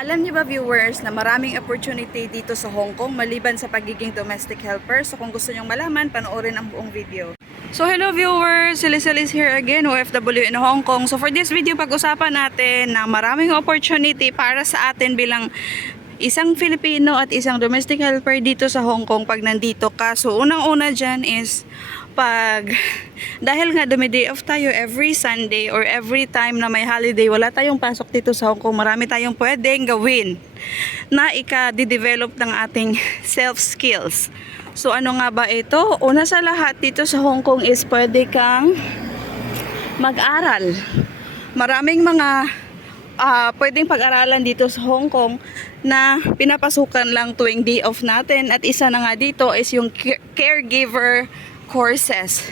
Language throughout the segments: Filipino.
Alam niyo ba viewers na maraming opportunity dito sa Hong Kong maliban sa pagiging domestic helper? So kung gusto nyong malaman, panoorin ang buong video. So hello viewers, Silis here again, OFW in Hong Kong. So for this video, pag-usapan natin na maraming opportunity para sa atin bilang isang Filipino at isang domestic helper dito sa Hong Kong pag nandito ka. So unang-una dyan is dahil nga dumi-day off tayo every Sunday or every time na may holiday, wala tayong pasok dito sa Hong Kong, marami tayong pwedeng gawin na ika-develop ng ating self-skills. So ano nga ba ito? Una sa lahat dito sa Hong Kong is pwede kang mag-aral. Maraming mga pwedeng pag-aralan dito sa Hong Kong na pinapasukan lang tuwing day off natin, at isa na nga dito is yung caregiver courses.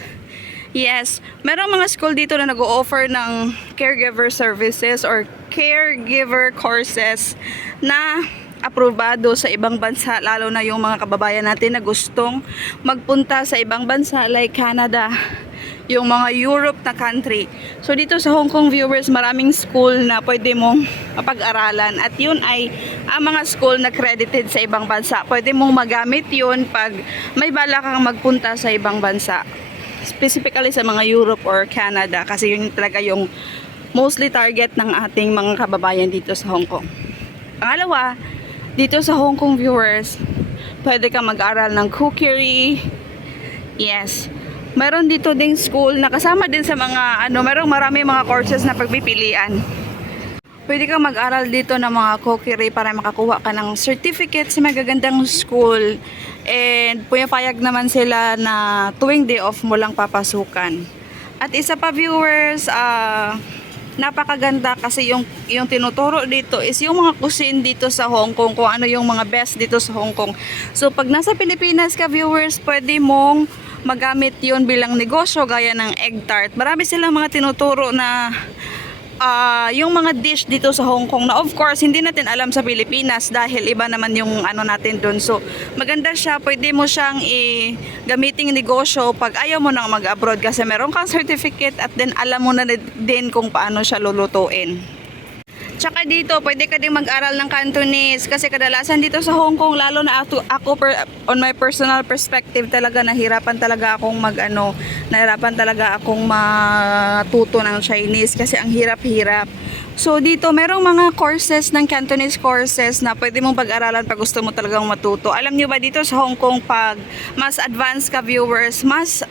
Yes, merong mga school dito na nag-o-offer ng caregiver services or caregiver courses na aprobado sa ibang bansa, lalo na yung mga kababayan natin na gustong magpunta sa ibang bansa like Canada, yung mga Europe na country. So dito sa Hong Kong viewers, maraming school na pwede mong mapag-aralan, at yun ay ang mga school na credited sa ibang bansa. Pwede mong magamit yun pag may bala kang magpunta sa ibang bansa, specifically sa mga Europe or Canada, kasi yun talaga yung mostly target ng ating mga kababayan dito sa Hong Kong. Pangalawa, dito sa Hong Kong viewers, pwede kang mag-aral ng cookery. Yes, meron dito ding school na kasama din sa mga merong marami mga courses na pagpipilian. Pwede kang mag-aral dito ng mga cookery para makakuha ka ng certificate sa magagandang school, and puyapayag naman sila na tuwing day off mo lang papasukan. At isa pa viewers, napakaganda kasi yung tinuturo dito is yung mga cuisine dito sa Hong Kong, kung ano yung mga best dito sa Hong Kong. So pag nasa Pilipinas ka viewers, pwede mong magamit yun bilang negosyo, gaya ng egg tart. Marami silang mga tinuturo na yung mga dish dito sa Hong Kong na of course hindi natin alam sa Pilipinas dahil iba naman yung natin dun. So maganda siya, pwede mo siyang gamiting negosyo pag ayaw mo nang mag-abroad kasi meron kang certificate, at then alam mo na din kung paano siya lulutuin. Tsaka dito, pwede ka din mag-aral ng Cantonese kasi kadalasan dito sa Hong Kong, lalo na ako on my personal perspective, talaga nahirapan talaga akong matuto ng Chinese kasi ang hirap-hirap. So dito, merong mga courses ng Cantonese courses na pwede mong pag-aralan pag gusto mo talagang matuto. Alam niyo ba dito sa Hong Kong, pag mas advanced ka viewers, mas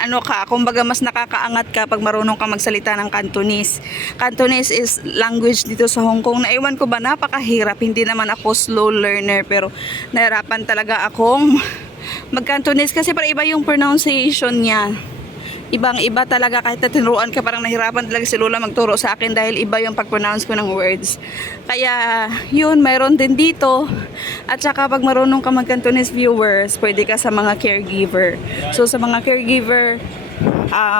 kumbaga mas nakakaangat ka pag marunong ka magsalita ng Cantonese. Cantonese is language dito sa Hong Kong. Naiwan ko ba, napakahirap. Hindi naman ako slow learner, pero nahirapan talaga akong mag-Cantonese kasi para iba yung pronunciation niya. Ibang-iba talaga, kahit na tinuruan ka, parang nahirapan talaga si Lola magturo sa akin dahil iba yung pag-pronounce ko ng words. Kaya yun, mayroon din dito. At saka pag marunong ka mag-Cantonese viewers, pwede ka sa mga caregiver. So sa mga caregiver,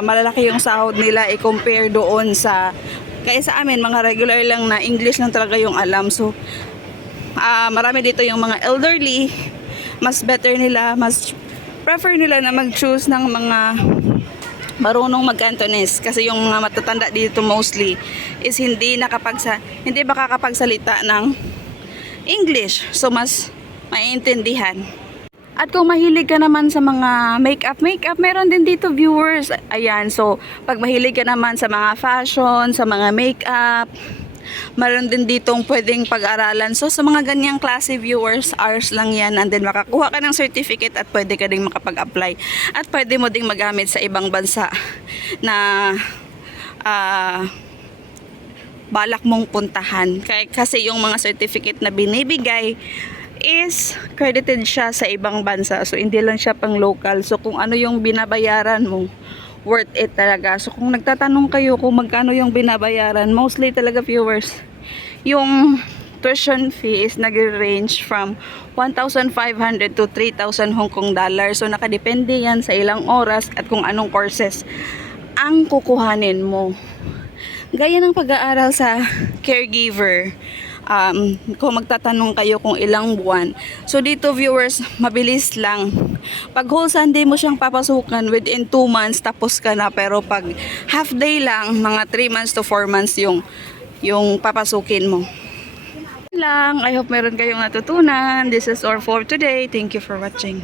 malalaki yung sahod nila i-compare doon kaya sa amin, mga regular lang na English lang talaga yung alam. So marami dito yung mga elderly, mas better nila, mas prefer nila na mag-choose ng mga marunong mag-Cantonese kasi yung mga matatanda dito mostly is hindi makakapagsalita ng English, so mas maiintindihan. At kung mahilig ka naman sa mga makeup, meron din dito viewers. Ayan, so pag mahilig ka naman sa mga fashion, sa mga makeup, meron din ditong pwedeng pag-aralan. So sa mga ganyang klase viewers, hours lang yan, and then makakuha ka ng certificate at pwede ka ding makapag-apply. At pwede mo ding magamit sa ibang bansa na balak mong puntahan. Kasi yung mga certificate na binibigay is credited siya sa ibang bansa. So hindi lang siya pang local. So kung ano yung binabayaran mo, worth it talaga. So kung nagtatanong kayo kung magkano yung binabayaran, mostly talaga viewers, yung tuition fee is nag-range from 1,500 to 3,000 Hong Kong dollars. So nakadepende yan sa ilang oras at kung anong courses ang kukuhanin mo. Gaya ng pag-aaral sa caregiver, kung magtatanong kayo kung ilang buwan. So dito viewers, mabilis lang. Pag whole Sunday mo siyang papasukan, within 2 months tapos ka na. Pero pag half day lang, mga 3 months to 4 months yung papasukin mo. lang. I hope meron kayong natutunan. This is all for today. Thank you for watching.